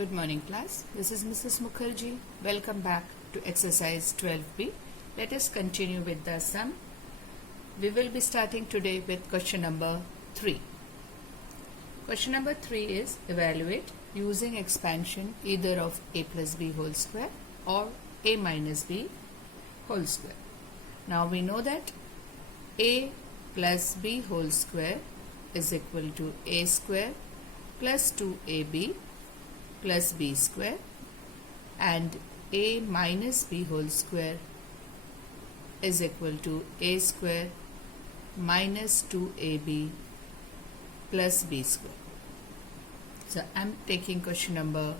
Good morning class. This is Mrs. Mukherjee. Welcome back to exercise 12b. Let us continue with the sum. We will be starting today with question number 3. Question number 3 is evaluate using expansion either of a plus b whole square or a minus b whole square. Now we know that a plus b whole square is equal to a square plus 2ab plus b square, and a minus b whole square is equal to a square minus 2ab plus b square. So I am taking question number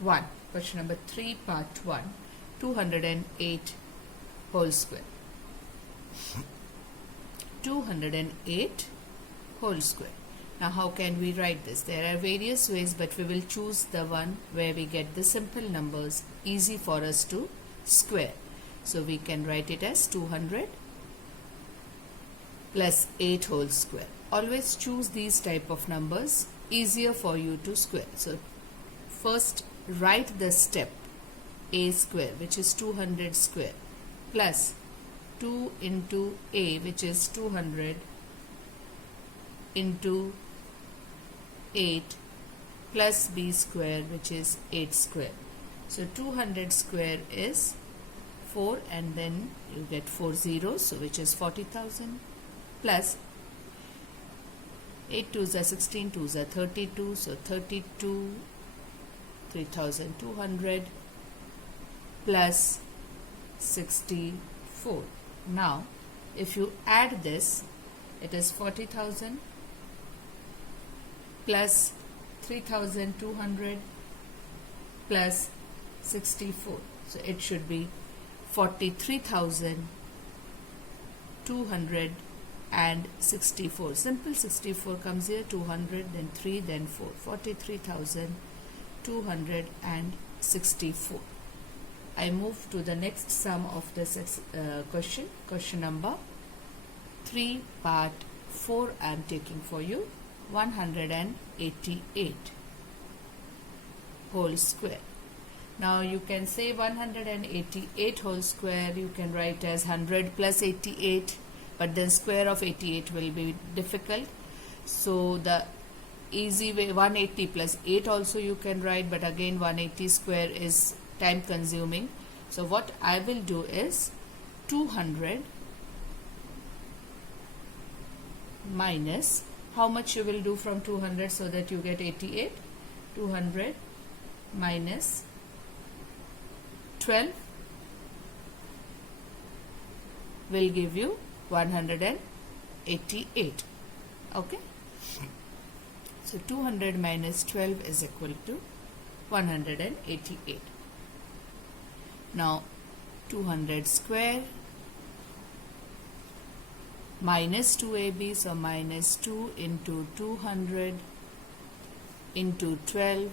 1, question number 3 part 1, 208 whole square. 208 whole square. Now how can we write this? There are various ways, but we will choose the one where we get the simple numbers easy for us to square. So we can write it as 200 plus 8 whole square. Always choose these type of numbers, easier for you to square. So first write the step a square, which is 200 square, plus 2 into a, which is 200, into 8 plus b square, which is 8 square. So 200 square is 4, and then you get 4 zeros, so which is 40,000, plus 8 2s are 16, 2s are 32, so 32, 3,200 plus 64. Now if you add this, it is 40,000 plus 3,200 plus 64. So it should be 43,264. Simple 64 comes here, 200, then 3, then 4. 43,264. I move to the next sum of this question. Question number 3 part 4 I am taking for you. 188 whole square. Now you can say 188 whole square, you can write as 100 plus 88, but then square of 88 will be difficult. So the easy way, 180 plus 8 also you can write, but again 180 square is time consuming. So what I will do is 200 minus, how much you will do from 200 so that you get 88? 200 minus 12 will give you 188. Okay? So 200 minus 12 is equal to 188. Now 200 square minus 2ab, so minus 2 into 200 into 12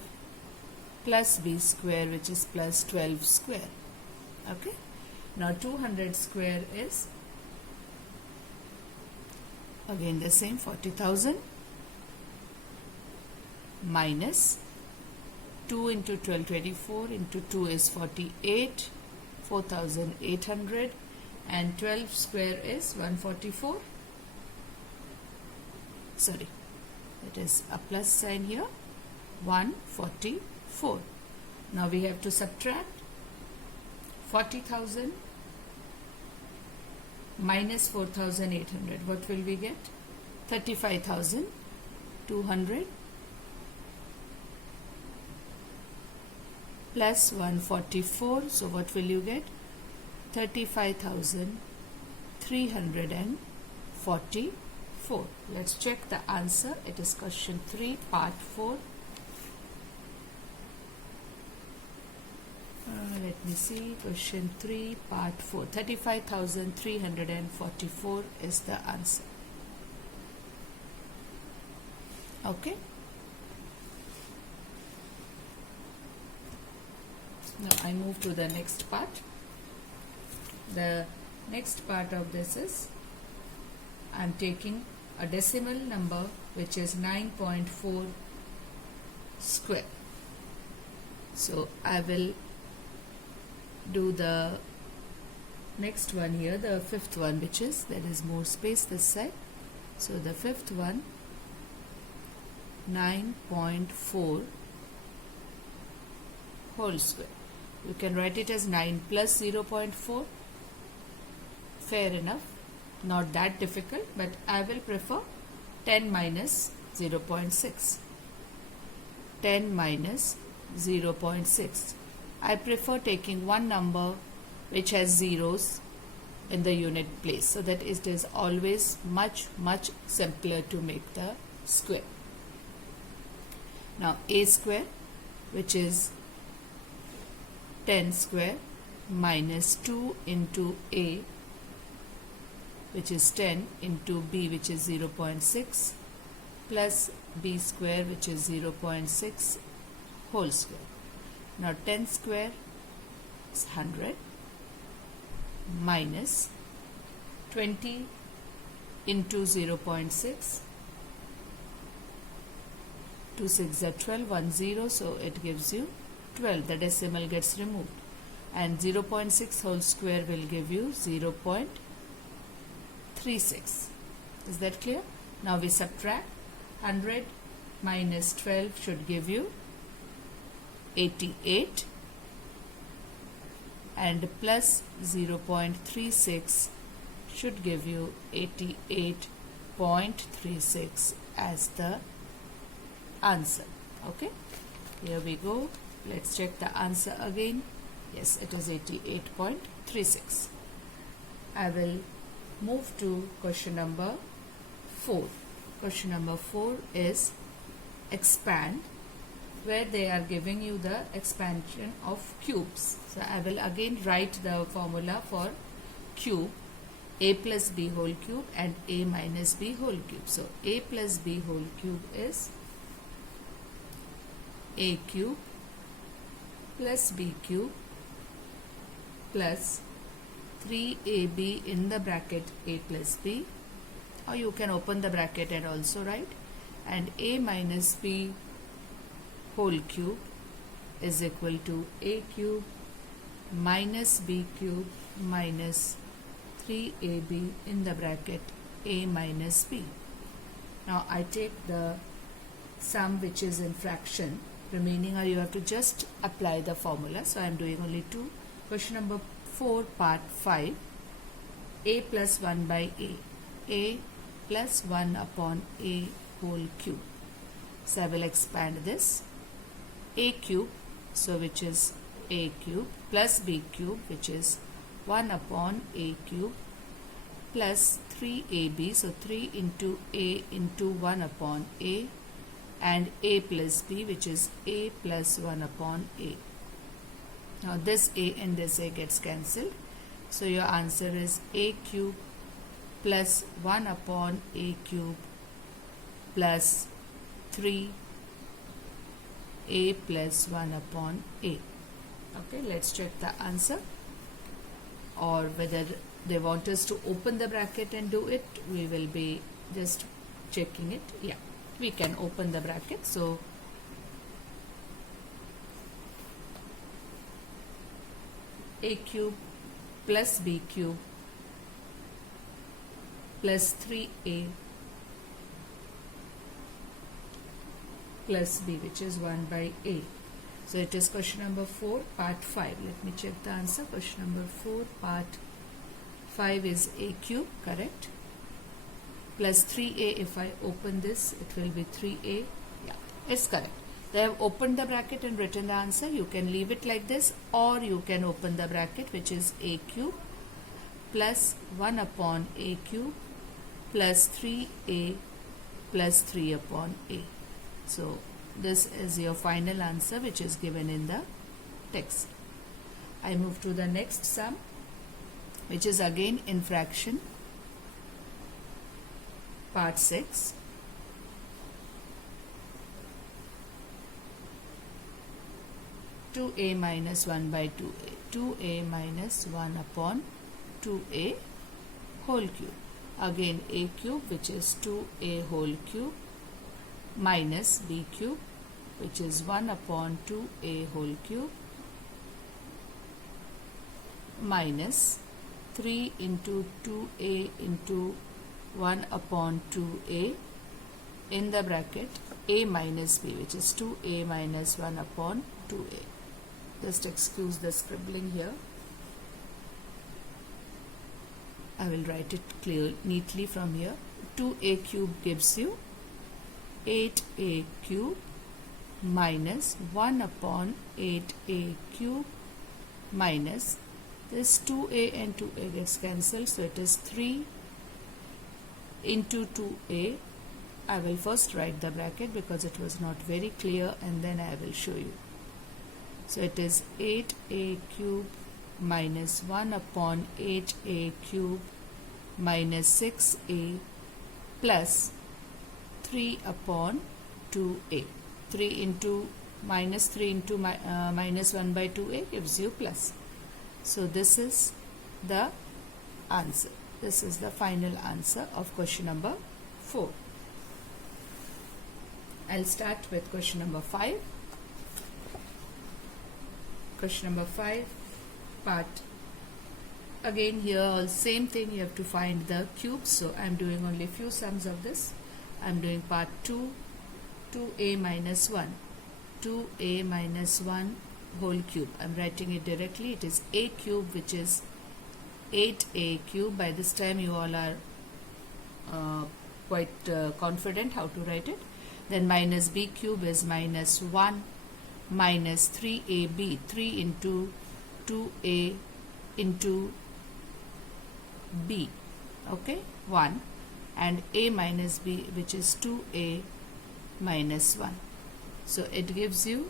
plus b square, which is plus 12 square. Okay. Now 200 square is again the same, 40,000 minus 2 into 12, 24, into 2 is 48, 4,800, and 12 square is 144. Sorry, it is a plus sign here, 144. Now we have to subtract 40,000 minus 4,800. What will we get? 35,200 plus 144. So what will you get? 35,344. Let's check the answer. It is question 3 part 4. Let me see, question 3 part 4. 35,344 is the answer. Okay. Now I move to the next part. The next part of this is I am taking a decimal number which is 9.4 square. So I will do the next one here, the fifth one, which is there is more space this side. So the fifth one, 9.4 whole square. You can write it as 9 plus 0.4. Fair enough, not that difficult, but I will prefer 10 minus 0.6. 10 minus 0.6. I prefer taking one number which has zeros in the unit place, so that it is always much simpler to make the square. Now a square, which is 10 square, minus 2 into a, which is 10, into b, which is 0.6, plus b square, which is 0.6 whole square. Now 10 square is 100, minus 20 into 0.6, 2 6 are 12, 1 0, so it gives you 12. The decimal gets removed, and 0.6 whole square will give you 0.36. Is that clear? Now we subtract. 100 minus 12 should give you 88, and plus 0.36 should give you 88.36 as the answer. Okay, here we go. Let's check the answer again. Yes, it is 88.36. I will move to question number 4. Question number 4 is expand, where they are giving you the expansion of cubes. So I will again write the formula for cube: a plus b whole cube and a minus b whole cube. So a plus b whole cube is a cube plus b cube plus 3ab in the bracket a plus b, or you can open the bracket and also write, and a minus b whole cube is equal to a cube minus b cube minus 3ab in the bracket a minus b. Now I take the sum which is in fraction, remaining are you have to just apply the formula. So I am doing only 2. Question number 4, part 5, a plus 1 by a plus 1 upon a whole cube. So I will expand this. A cube, so which is a cube, plus b cube, which is 1 upon a cube, plus 3ab, so 3 into a into 1 upon a, and a plus b, which is a plus 1 upon a. Now this a and this a gets cancelled, so your answer is a cube plus 1 upon a cube plus 3 a plus 1 upon a. Okay, let's check the answer, or whether they want us to open the bracket and do it. We will be just checking it. Yeah, we can open the bracket. So a cube plus b cube plus 3a plus b, which is 1 by a. So it is question number 4, part 5. Let me check the answer. Question number 4, part 5 is a cube, correct? Plus 3a, if I open this, it will be 3a. Yeah, it's correct. They have opened the bracket and written the answer. You can leave it like this, or you can open the bracket, which is a cube plus 1 upon a cube plus 3a plus 3 upon a. So this is your final answer, which is given in the text. I move to the next sum, which is again in fraction, part 6. (2a minus 1 by 2a). 2a minus 1 upon 2a whole cube. Again a cube, which is 2a whole cube minus b cube which is 1 upon 2a whole cube minus 3 into 2a into 1 upon 2a in the bracket a minus b, which is 2a minus 1 upon 2a. Just excuse the scribbling here. I will write it clear neatly from here. 2a cube gives you 8a cube minus 1 upon 8a cube minus this 2a and 2a gets cancelled, so it is 3 into 2a. I will first write the bracket because it was not very clear, and then I will show you. So it is 8a cube minus 1 upon 8a cube minus 6a plus 3 upon 2a. 3 into minus minus 1 by 2a gives you plus. So this is the answer. This is the final answer of question number 4. I'll start with question number 5. Question number 5, part. Again here all same thing, you have to find the cubes. So I'm doing only few sums of this. I'm doing part 2, 2a minus 1, 2a minus 1 whole cube. I'm writing it directly. It is a cube, which is 8a cube. By this time you all are quite confident how to write it. Then minus b cube is minus 1 minus 3ab, 3 into 2a into b, okay, 1, and a minus b, which is 2a minus 1. So it gives you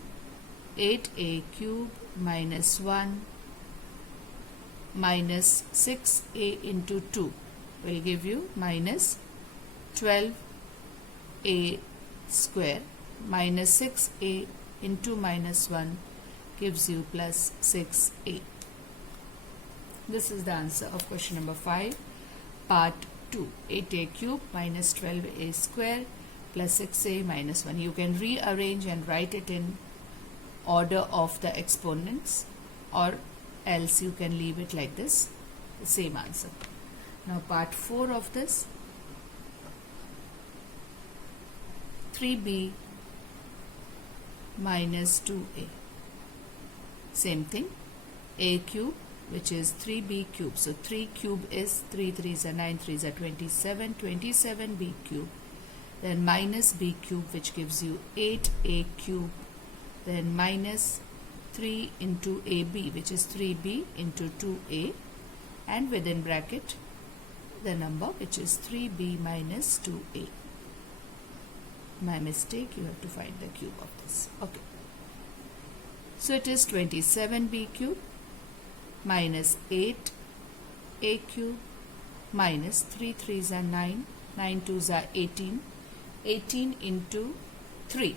8a cube minus 1 minus 6a into 2 will give you minus 12a square minus 6a into minus 1 gives you plus 6a. This is the answer of question number 5, part 2. 8a cube minus 12a square plus 6a minus 1. You can rearrange and write it in order of the exponents, or else you can leave it like this, the same answer. Now part 4 of this, 3b minus 2a. Same thing, a cube, which is 3b cube. So 3 cube is 3 3s are 9 3s are 27, 27b cube. Then minus b cube, which gives you 8a cube. Then minus 3 into ab, which is 3b into 2a, and within bracket the number, which is 3b minus 2a. My mistake, you have to find the cube of this. Okay. So it is 27b cube minus 8a cube minus 3 3s are 9, 9 2s are 18, 18 into 3.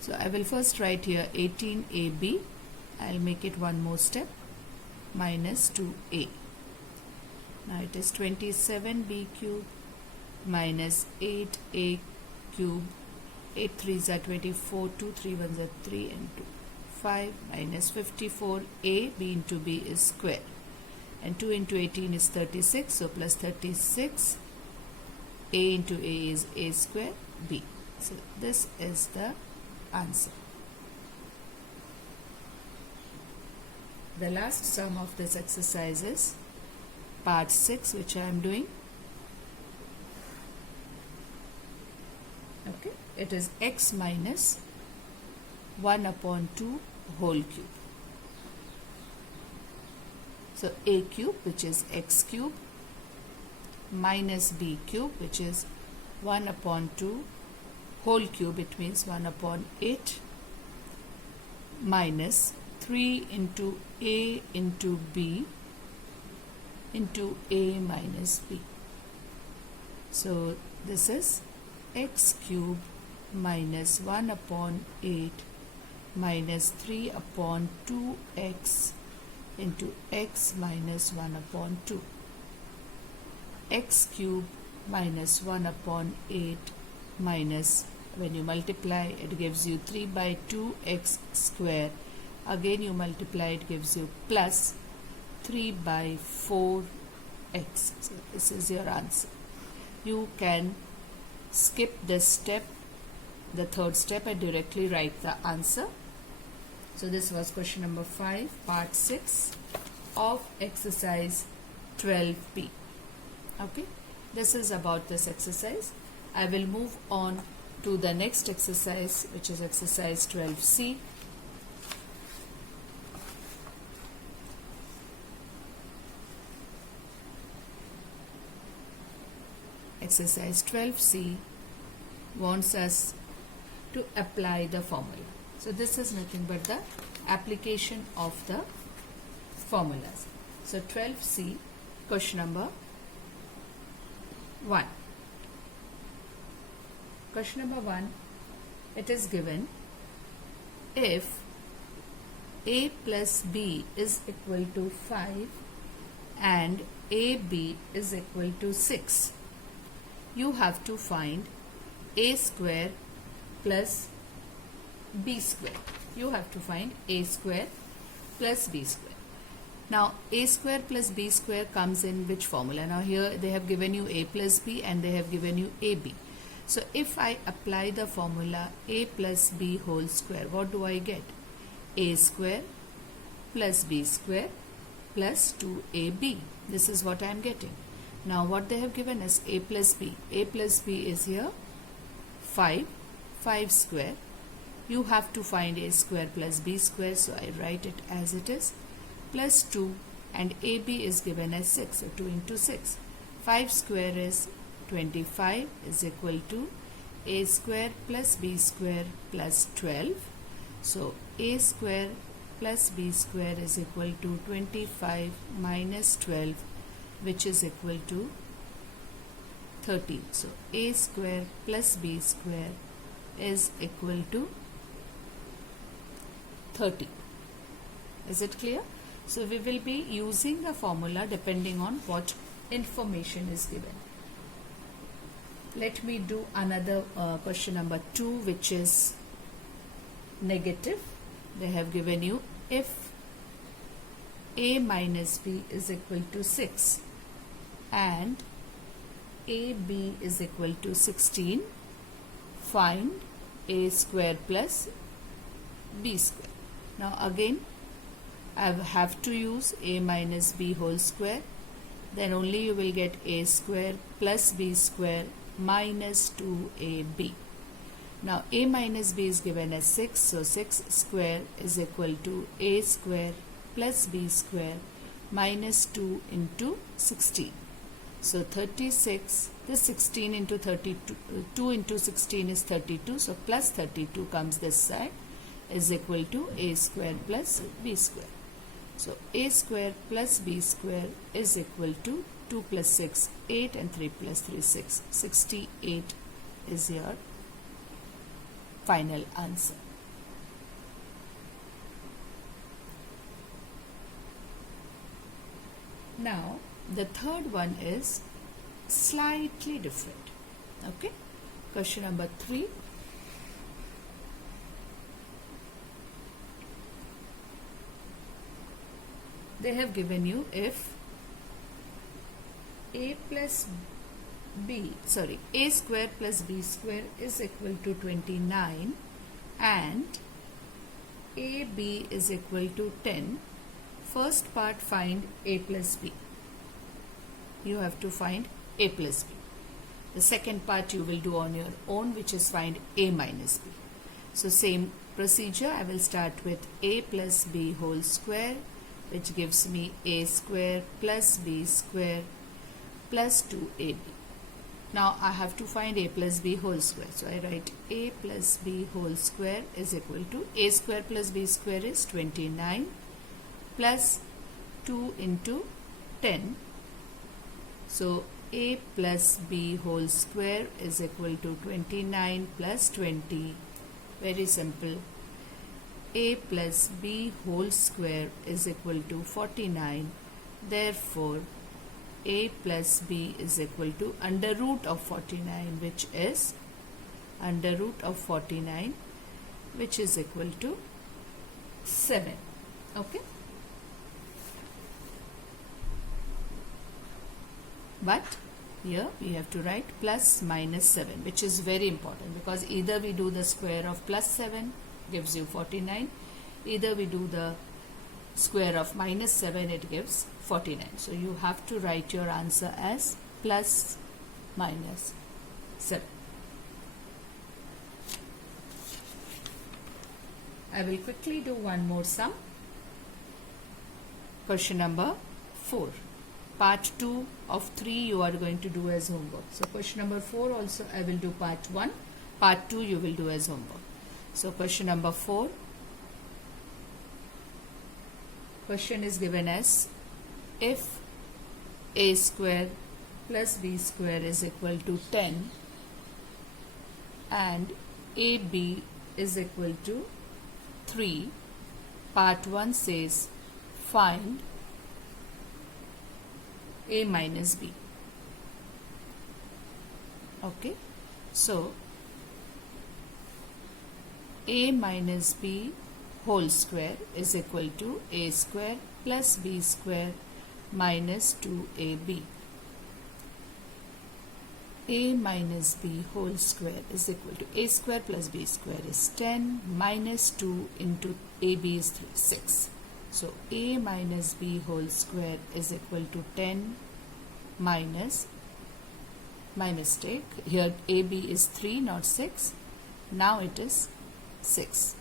So I will first write here 18ab. I'll make it one more step, minus 2a. Now it is 27b cube minus 8a cube, 8 3s are 24, 2 3 1s are 3 and 2, 5 minus 54, a, b into b is square, and 2 into 18 is 36, so plus 36, a into a is a square, b. So this is the answer. The last sum of this exercise is part 6, which I am doing. Okay, it is x minus 1 upon 2 whole cube. So a cube, which is x cube, minus b cube, which is 1 upon 2 whole cube, it means 1 upon 8, minus 3 into a into b into a minus b. So this is x cube minus 1 upon 8 minus 3 upon 2x into x minus 1 upon 2. X cube minus 1 upon 8 minus When you multiply, it gives you 3 by 2x square. Again you multiply, it gives you plus 3 by 4x. So this is your answer. You can skip this step, the third step, and directly write the answer. So this was question number 5, part 6 of exercise 12B. Okay, this is about this exercise. I will move on to the next exercise, which is exercise 12C. Exercise 12C wants us to apply the formula. So this is nothing but the application of the formulas. So 12C, question number 1. Question number 1, it is given if a plus b is equal to 5 and ab is equal to 6. You have to find a square plus b square. You have to find a square plus b square. Now a square plus b square comes in which formula? Now here they have given you a plus b and they have given you ab. So if I apply the formula a plus b whole square, what do I get? A square plus b square plus 2ab. This is what I am getting. Now what they have given us, a plus b. A plus b is here 5 square. You have to find a square plus b square, so I write it as it is, plus 2, and ab is given as 6, so 2 into 6. 5 square is 25 is equal to a square plus b square plus 12. So a square plus b square is equal to 25 minus 12, which is equal to 13. So a square plus b square is equal to 30. Is it clear? So we will be using the formula depending on what information is given. Let me do another question number 2, which is negative. They have given you if a minus b is equal to 6 and ab is equal to 16, find a square plus b square. Now again I have to use a minus b whole square, then only you will get a square plus b square minus 2ab. Now a minus b is given as 6, so 6 square is equal to a square plus b square minus 2 into 16. So 36, this 16 into 32, 2 into 16 is 32, so plus 32 comes this side, is equal to a square plus b square. So a square plus b square is equal to 2 plus 6, 8, and 3 plus 3, 6. 68 is your final answer. Now the third one is slightly different. Okay, question number 3. They have given you if a square plus b square is equal to 29 and ab is equal to 10. First part, find a plus b. You have to find a plus b. The second part you will do on your own, which is find a minus b. So same procedure. I will start with a plus b whole square, which gives me a square plus b square plus 2ab. Now I have to find a plus b whole square. So I write a plus b whole square is equal to a square plus b square is 29 plus 2 into 10. So a plus b whole square is equal to 29 plus 20. Very simple. A plus b whole square is equal to 49. Therefore, a plus b is equal to under root of 49, which is under root of 49, which is equal to 7. Okay. But here we have to write plus minus 7, which is very important, because either we do the square of plus 7 gives you 49, either we do the square of minus 7, it gives 49. So you have to write your answer as plus minus 7. I will quickly do one more sum. Question number 4. Part 2 of 3 you are going to do as homework. So question number 4 also I will do part 1. Part 2 you will do as homework. So question number 4. Question is given as, if a square plus b square is equal to 10 and ab is equal to 3, part 1 says find a minus b. Okay, so a minus b whole square is equal to a square plus b square minus 2ab. A minus b whole square is equal to a square plus b square is 10 minus 2 into ab is 3, 6. So a minus b whole square is equal to 10 minus, my mistake, here ab is 3 not 6, now it is 6.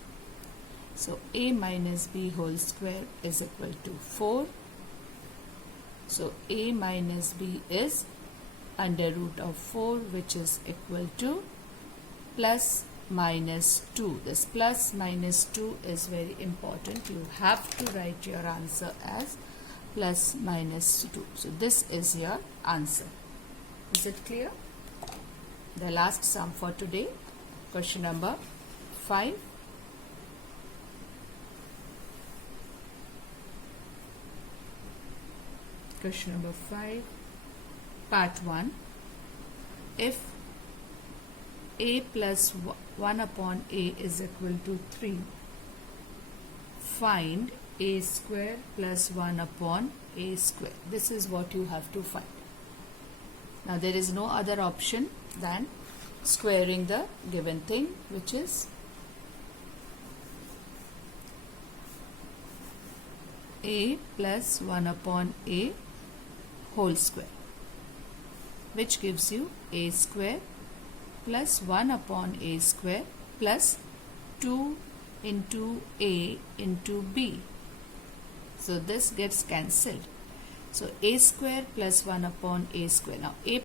So a minus b whole square is equal to 4. So a minus b is under root of 4, which is equal to plus minus 2. This plus minus 2 is very important. You have to write your answer as plus minus 2. So this is your answer. Is it clear? The last sum for today, question number 5. Question number 5, part 1. If a plus 1 upon a is equal to 3, find a square plus 1 upon a square. This is what you have to find. Now there is no other option than squaring the given thing, which is a plus 1 upon a whole square, which gives you a square plus 1 upon a square plus 2 into a into b. So this gets cancelled. So a square plus 1 upon a square. Now a